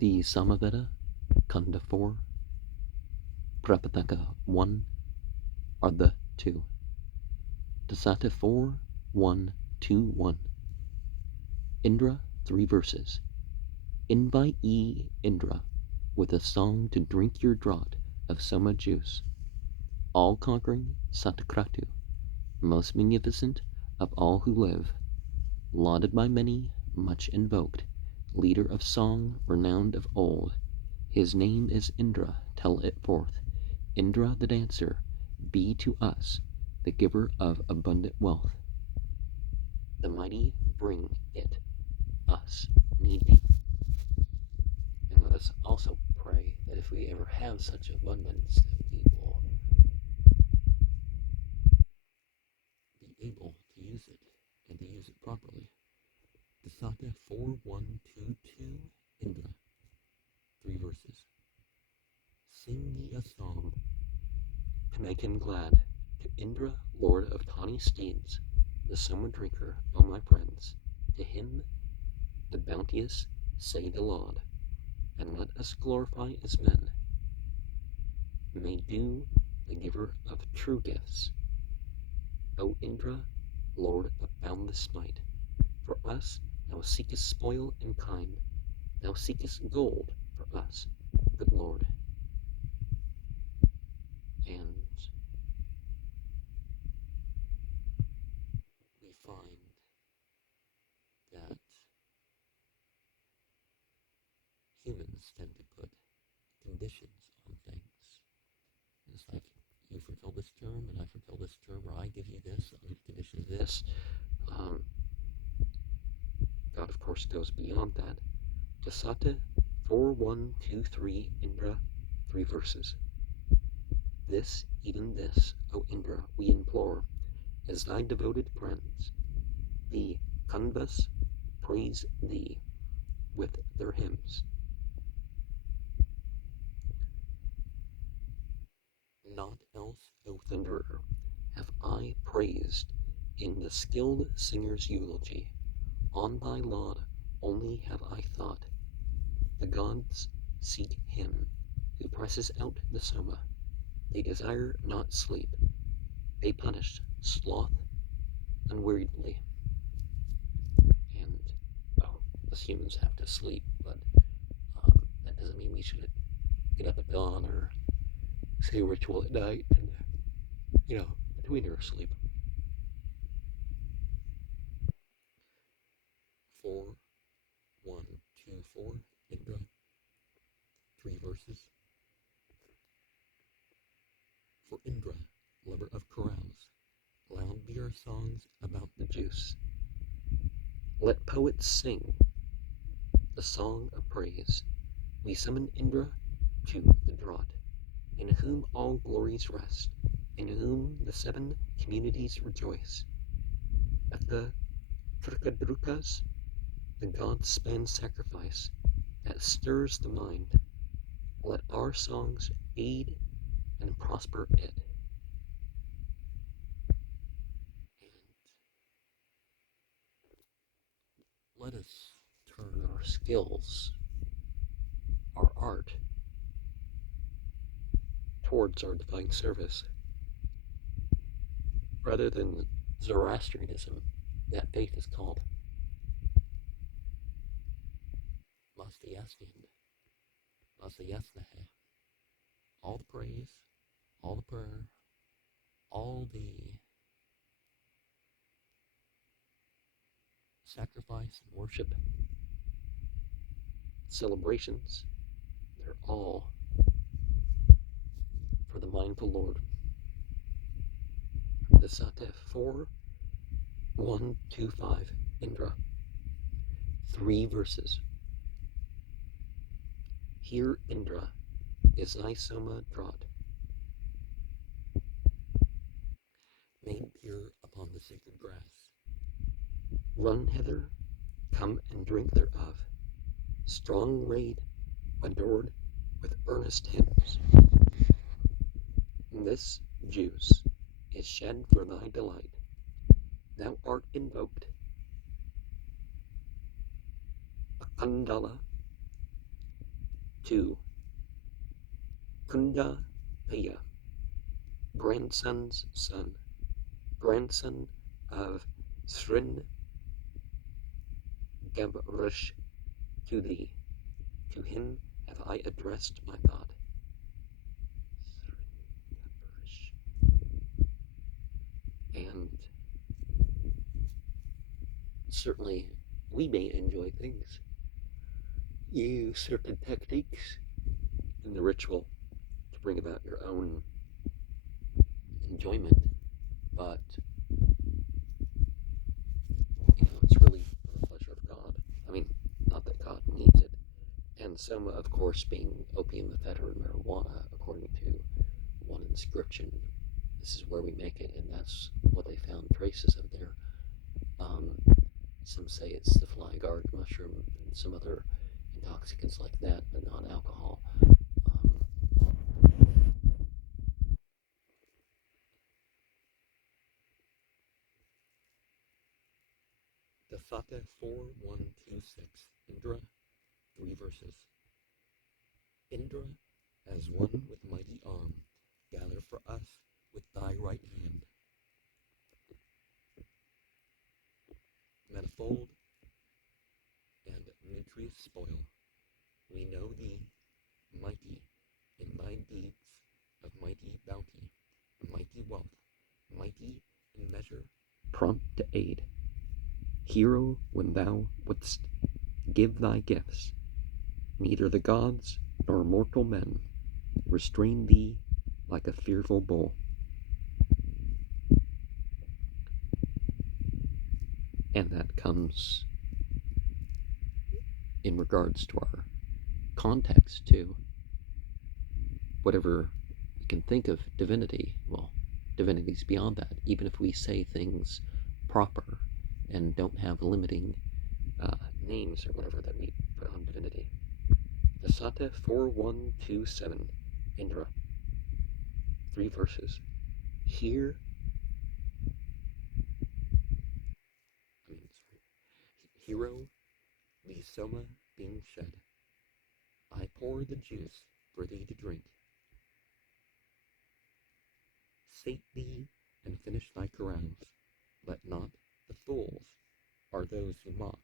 The Samaveda, Kanda 4, Prapathaka 1, Ardha 2. Dasata 4, 1, 2, 1. Indra, 3 verses. Invite ye Indra with a song to drink your draught of Soma juice. All-conquering Satakratu, most magnificent of all who live, lauded by many, much invoked, leader of song, renowned of old. His name is Indra, tell it forth. Indra the dancer, be to us the giver of abundant wealth. The mighty bring it, us need be. And let us also pray that if we ever have such abundance, that we will be able to use it and to use it properly. Dasata 4122 Indra, 3 verses. Sing ye a song to make him glad, to Indra, lord of tawny steeds, the Soma drinker, O my friends. To him, the bounteous, say the laud, and let us glorify as men may do the giver of true gifts. O Indra, lord of boundless might, for us thou seekest spoil and kine, thou seekest gold for us, good Lord. And we find that humans tend to put conditions on things. It's like, you fulfill this term, and I fulfill this term, or I give you this under the condition of this. God, of course, goes beyond that. Dasata 4123 Indra, 3 verses. This, even this, O Indra, we implore, as thy devoted friends. The Kandvas praise thee with their hymns. Naught else, O Thunderer, have I praised in the skilled singer's eulogy. On thy laud only have I thought. The gods seek him who presses out the Soma. They desire not sleep. They punish sloth unweariedly. And, well, us humans have to sleep, but that doesn't mean we should get up at dawn or say a ritual at night and, between our sleep. 4, 1, 2, 4, Indra, 3 verses. For Indra, lover of carouse, loud be our songs about the juice. Let poets sing the song of praise. We summon Indra to the draught, in whom all glories rest, in whom the 7 communities rejoice. At the Trikadrukas, the gods span sacrifice that stirs the mind. Let our songs aid and prosper it. And let us turn our skills, our art, towards our divine service, rather than Zoroastrianism, that faith is called. All the praise, all the prayer, all the sacrifice and worship, celebrations, they're all for the mindful Lord. The Dasata 4, 1, 2, 5, Indra, 3 verses. Here, Indra, is thy Soma draught, made pure upon the sacred grass. Run hither, come and drink thereof, strong raid, adored with earnest hymns. This juice is shed for thy delight. Thou art invoked, a Kandala, to Kunda Paya, grandson's son, grandson of Srin Gabrish, to thee. To him have I addressed my thought. And certainly we may enjoy things, use certain techniques in the ritual to bring about your own enjoyment, but it's really for the pleasure of God. I mean, not that God needs it. And Soma, of course, being opium, ephedra, and marijuana, according to one inscription. This is where we make it, and that's what they found traces of there. Some say it's the fly guard mushroom and some other intoxicants like that, but not alcohol. The Sata 4126, Indra, 3 verses. Indra, as one with mighty arm, gather for us with thy right hand. Manifold and nutritious spoil, we know thee, mighty in thy deeds of mighty bounty, mighty wealth, mighty in measure, prompt to aid. Hero, when thou wouldst give thy gifts, neither the gods nor mortal men restrain thee like a fearful bull. And that comes in regards to our context to whatever we can think of divinity. Well, divinity's beyond that. Even if we say things proper and don't have limiting names or whatever that we put on divinity. The Sata 4127, Indra, 3 verses. Hero, the Soma being shed, I pour the juice for thee to drink. Sate thee and finish thy carouse. Let not the fools are those who mock,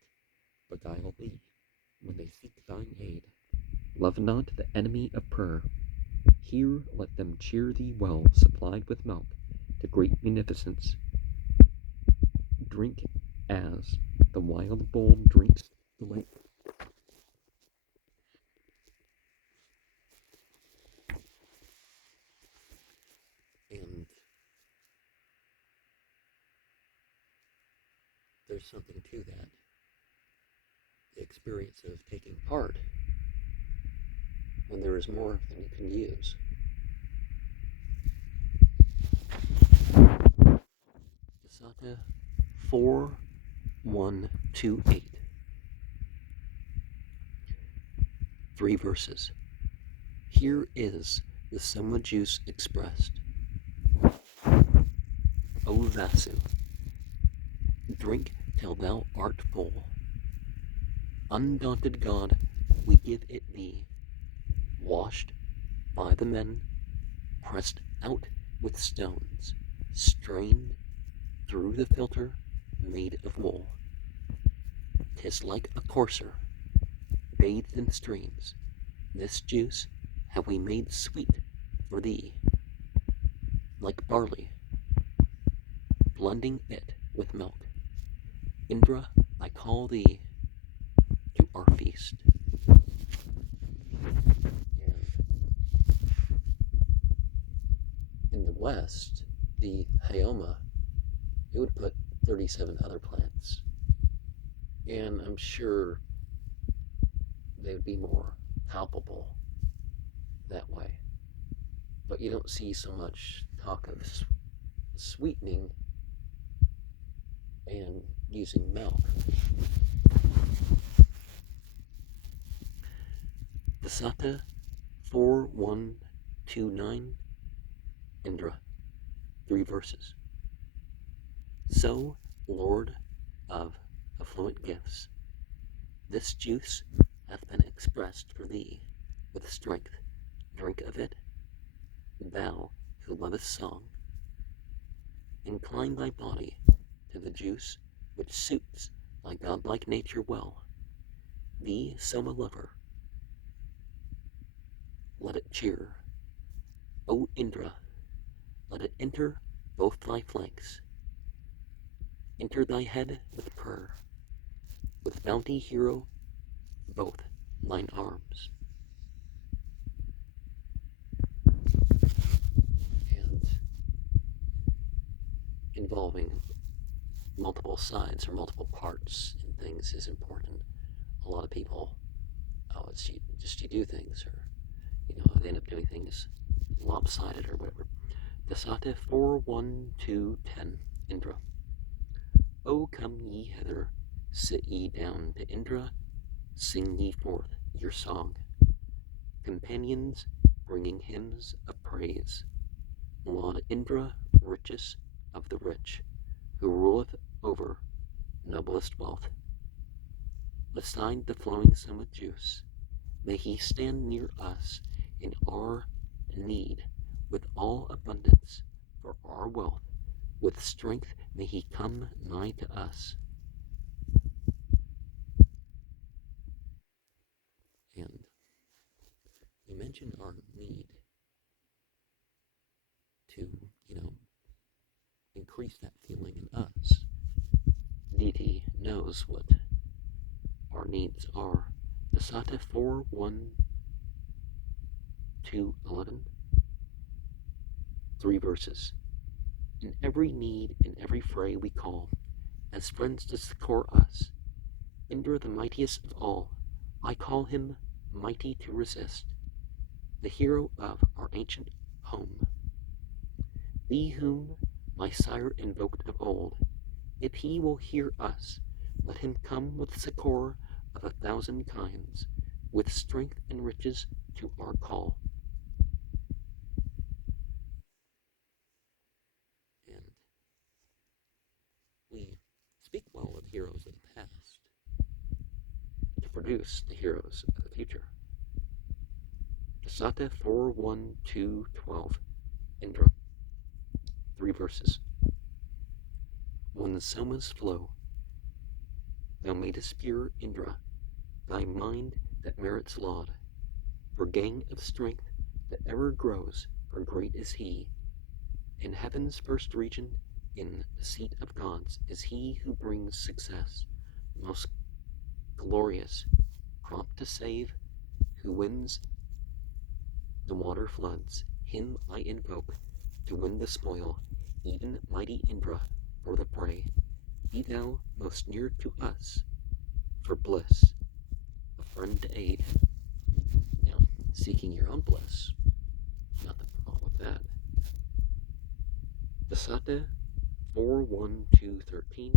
beguile thee when they seek thine aid. Love not the enemy of prayer. Here let them cheer thee well, supplied with milk, to great munificence. Drink as the wild bull drinks the lake. And there's something to that. The experience of taking part when there is more than you can use. Sata 4128. 3 verses. Here is the Soma juice expressed. O Vasu, drink till thou art full. Undaunted God, we give it thee, washed by the men, pressed out with stones, strained through the filter made of wool. 'Tis like a courser, bathed in streams. This juice have we made sweet for thee, like barley, blending it with milk. Indra, I call thee to our feast. And in the West, the Hayoma, it would put 37 other plants. And I'm sure they would be more palpable that way. But you don't see so much talk of sweetening and using milk. The Sata 4129, Indra, 3 verses. So, Lord of affluent gifts, this juice hath been expressed for thee with strength, drink of it, thou who lovest song. Incline thy body to the juice which suits thy godlike nature well. Thee, Soma lover, let it cheer. O Indra, let it enter both thy flanks. Enter thy head with purr, with bounty hero both thine arms. And involving multiple sides or multiple parts in things is important. A lot of people, it's just you do things, or they end up doing things lopsided or whatever. Dasata 4, 1, 2, 10, Indra. O come ye hither, sit ye down to Indra, sing ye forth your song. Companions bringing hymns of praise, laud Indra, richest of the rich, who ruleth over noblest wealth. Beside the flowing Soma juice, may he stand near us in our need with all abundance for our wealth. With strength may he come nigh to us. And we mentioned our need to, increase that feeling in us. Deity knows what our needs are. Dasata 4, 1, 2, 11. 3 verses. In every need, in every fray we call, as friends to succor us. Indra the mightiest of all, I call him mighty to resist, the hero of our ancient home. Thee whom my sire invoked of old, if he will hear us, let him come with succor of 1,000 kinds, with strength and riches to our call. And we speak well of heroes of the past to produce the heroes of the future. Dasata 4, 1, 2, 12, Indra. 3 verses. When the Somas flow, thou madest pure, Indra, thy mind that merits laud, for gang of strength that ever grows, for great is he. In heaven's first region, in the seat of gods, is he who brings success, most glorious, prompt to save, who wins the water floods. Him I invoke to win the spoil, even mighty Indra for the prey. Be thou most near to us for bliss, a friend to aid. Now, seeking your own bliss, nothing wrong with that. Dasata 4, 1, 2, 13.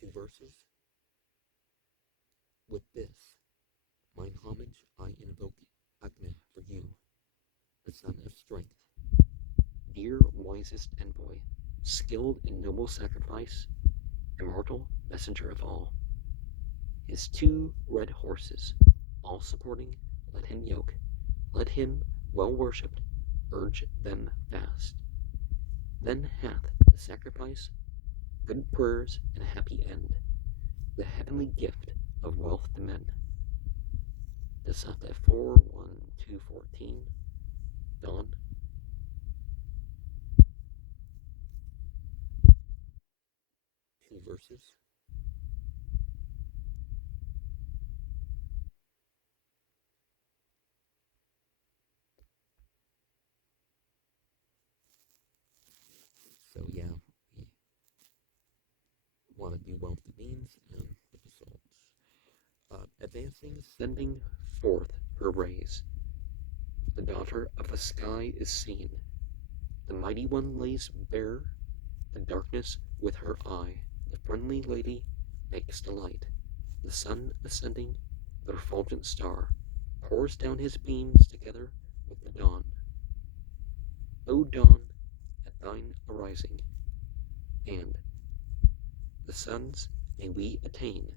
2 verses. With this, mine homage I invoke Agna for you, the son of strength, dear wisest envoy, skilled in noble sacrifice, immortal messenger of all. His 2 red horses, all supporting, let him yoke, let him, well worshipped, urge them fast. Then hath the sacrifice good prayers and a happy end, the heavenly gift of wealth to men. Dasata 4, 1, 2, 14, Dawn. 2 verses. So yeah, we want to do wealth to means and the results. Advancing, sending forth her rays. The daughter of the sky is seen. The mighty one lays bare the darkness with her eye. The friendly lady makes the light. The sun ascending, the refulgent star, pours down his beams together with the dawn. O dawn, at thine arising, and the suns may we attain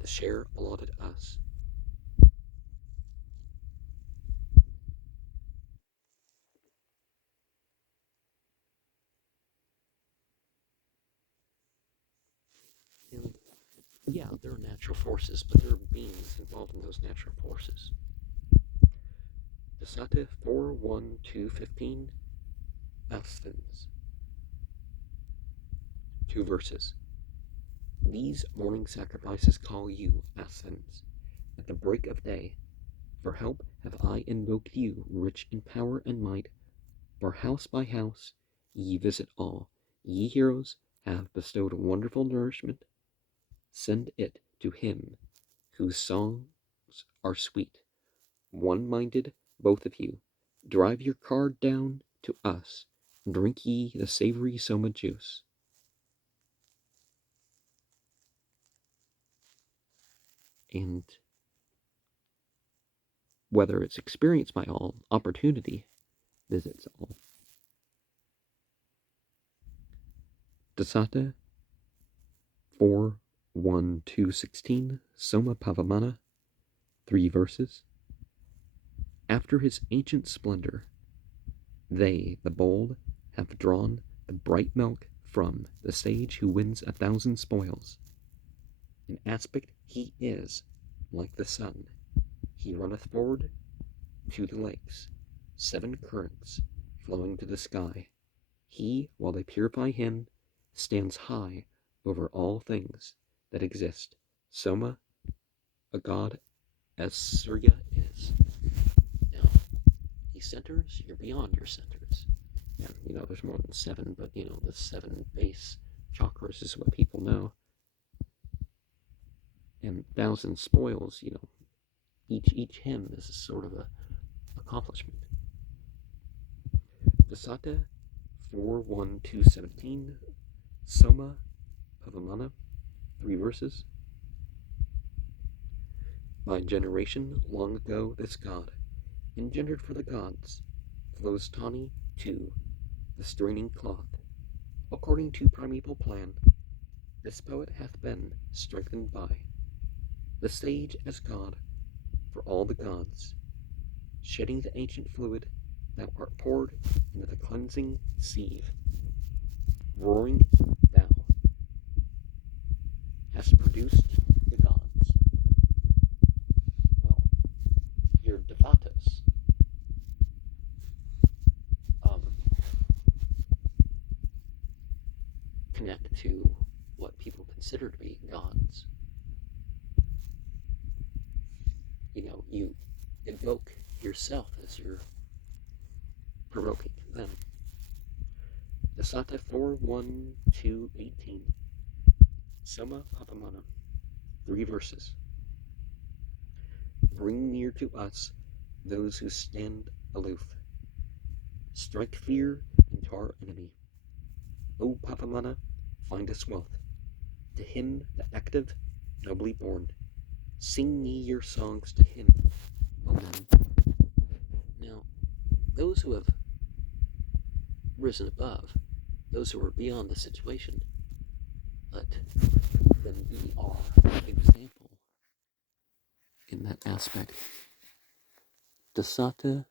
the share allotted us. Yeah, there are natural forces, but there are beings involved in those natural forces. Dasata 4:1-15, Asthens. 2 verses. These morning sacrifices call you, Asthens. At the break of day, for help have I invoked you, rich in power and might. For house by house ye visit all. Ye heroes have bestowed wonderful nourishment. Send it to him whose songs are sweet. One-minded, both of you, drive your card down to us. Drink ye the savory soma juice. And whether it's experienced by all, opportunity visits all. Dasata 4:1-16, Soma Pavamana, 3 verses. After his ancient splendor, they, the bold, have drawn the bright milk from the sage who wins 1,000 spoils. In aspect he is like the sun. He runneth forward to the lakes, 7 currents flowing to the sky. He, while they purify him, stands high over all things that exist. Soma, a god as Surya is. Now, these centers, you're beyond your centers. And, there's more than 7, but, the 7 base chakras is what people know. And 1,000 spoils, each hymn is a sort of a accomplishment. Vasata 4:1-17, Soma Pavamana, 3 verses. By generation long ago this god, engendered for the gods, flows tawny to the straining cloth. According to primeval plan, this poet hath been strengthened by the sage as god for all the gods, shedding the ancient fluid thou art poured into the cleansing sieve. Roaring thou hast produced the gods. Well, your devatas connect to what people consider to be gods. You invoke yourself as you're provoking them. Dasata 4:1-18, Soma Papamana, 3 verses. Bring near to us those who stand aloof. Strike fear into our enemy. O Papamana, find us wealth. To him the active, nobly born, sing ye your songs to him. Amen. Now, those who have risen above, those who are beyond the situation, let them be our example in that aspect. Dasata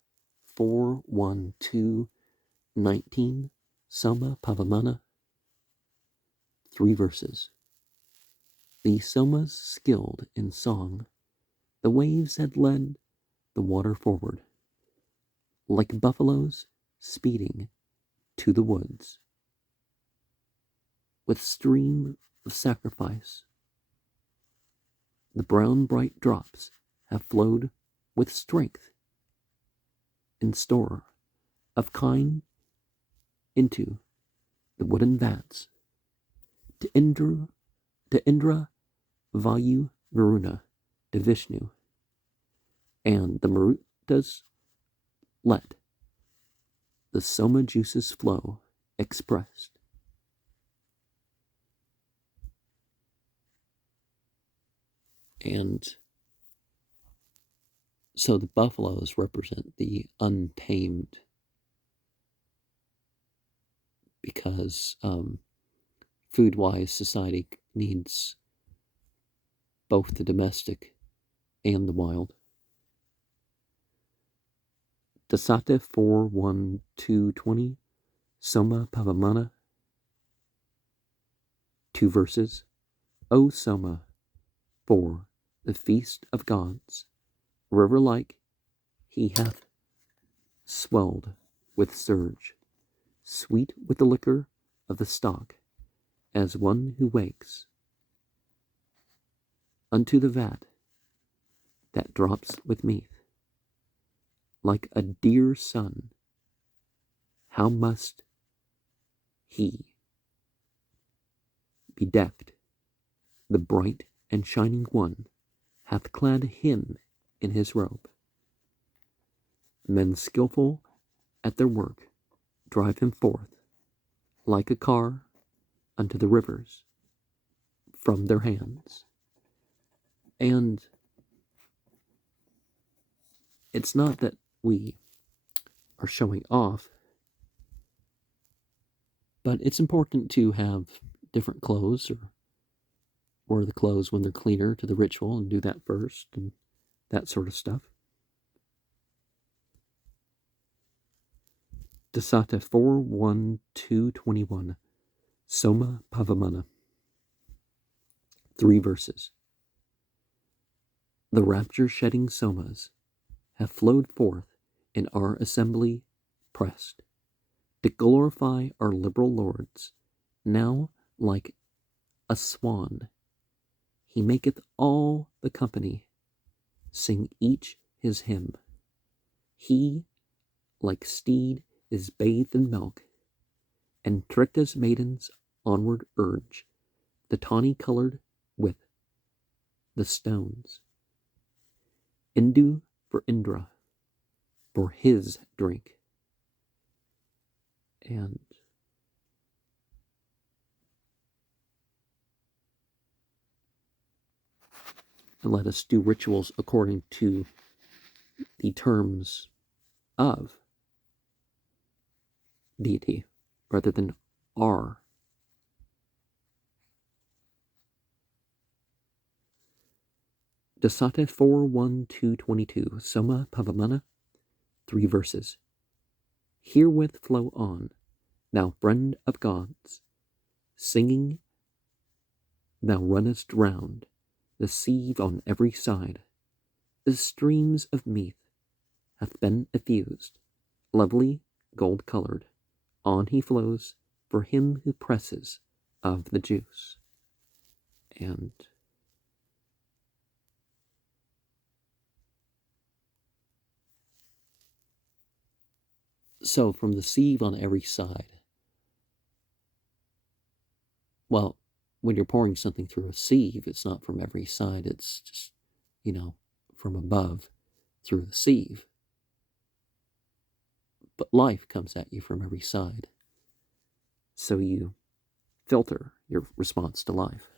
4:1-19, Soma Pavamana, 3 verses. The Somas skilled in song, the waves had led the water forward, like buffaloes speeding to the woods. With stream of sacrifice, the brown bright drops have flowed with strength in store of kine into the wooden vats. To Indra, Vayu, Varuna, to Vishnu, and the Marutas let the soma juices flow expressed. And so the buffaloes represent the untamed, because food-wise, society needs both the domestic and the wild. Dasata 4:1-20, Soma Pavamana, 2 verses. O Soma, For the feast of gods, river-like, he hath swelled with surge, sweet with the liquor of the stock, as one who wakes unto the vat that drops with meath. Like a dear son, how must he be decked? The bright and shining one hath clad him in his robe. Men skillful at their work drive him forth, like a car unto the rivers, from their hands. And it's not that we are showing off, but it's important to have different clothes, or wear the clothes when they're cleaner to the ritual and do that first, and that sort of stuff. Dasata 4:1-2:21, Soma Pavamana. 3 verses. The rapture-shedding somas have flowed forth in our assembly pressed, to glorify our liberal lords. Now, like a swan, he maketh all the company sing each his hymn. He, like steed, is bathed in milk, and Tricta's maidens onward urge, the tawny colored with the stones. Indu for Indra, for his drink. And let us do rituals according to the terms of deity, rather than our. Dasata 4:1-2:22, Soma Pavamana, 3 verses. Herewith flow on, thou friend of gods, singing thou runnest round the sieve on every side. The streams of meath hath been effused, lovely gold-colored. On he flows for him who presses of the juice. And so from the sieve on every side, well, when you're pouring something through a sieve, it's not from every side, it's just, from above through the sieve. But life comes at you from every side. So you filter your response to life.